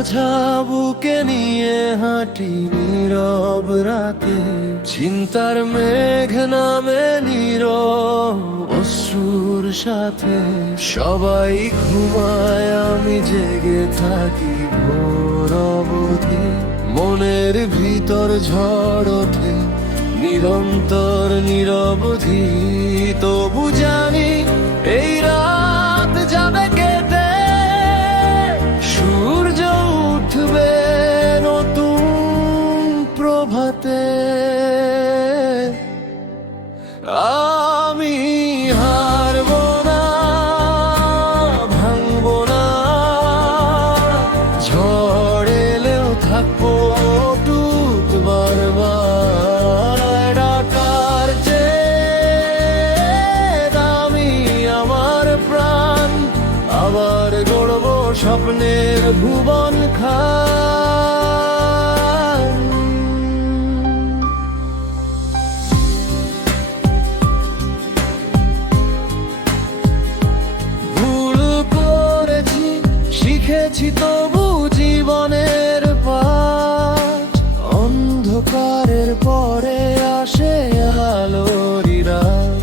বোঝা বুকে নিয়ে হাঁটি নীরব রাতে, চিন্তার মেঘ নামে নীরব অশ্রুর সাথে। সবাই ঘুমায়, আমি জেগে থাকি ভোর অবধি, মনের ভিতর ঝড় ওঠে নিরন্তর নিরবধি। তবু জানি এই রাত যাবে কেটে, সূর্য উঠবে নতুন প্রভাতে। আমি হারব না, ভাঙব না, ঝড় এলেও থাকবো অটুট বারবার। ডাকার চেয়ে দামি আমার প্রাণ, আবার গড়ব স্বপ্নের ভুবন খান। ভুল করেছি, শিখেছি তবু জীবনের পাঠ। অন্ধকারের পরে আসে আলোর রাত,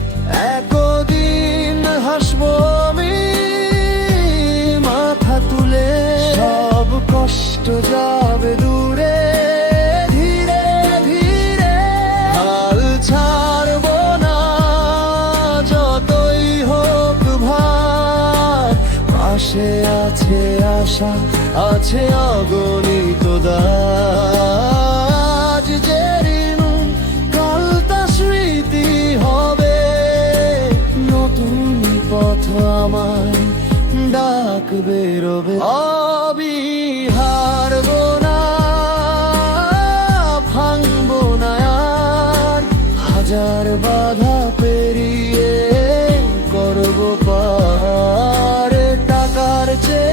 একদিন হাসবো আমি মাথা তুলে। সব কষ্ট যাবে দূরে ধীরে ধীরে, হাল ছাড়বো না যতই হোক ভার। পাশে আছে আশা, আছে অগণিত দাজ। যে ঋণ কাল তা স্মৃতি হবে, নতুন পথ আমায় ডাক বেরোবে। আমি হারব না, ভাঙব না আর, হাজার বাধা পেরিয়ে করব পার। টাকার চেয়ে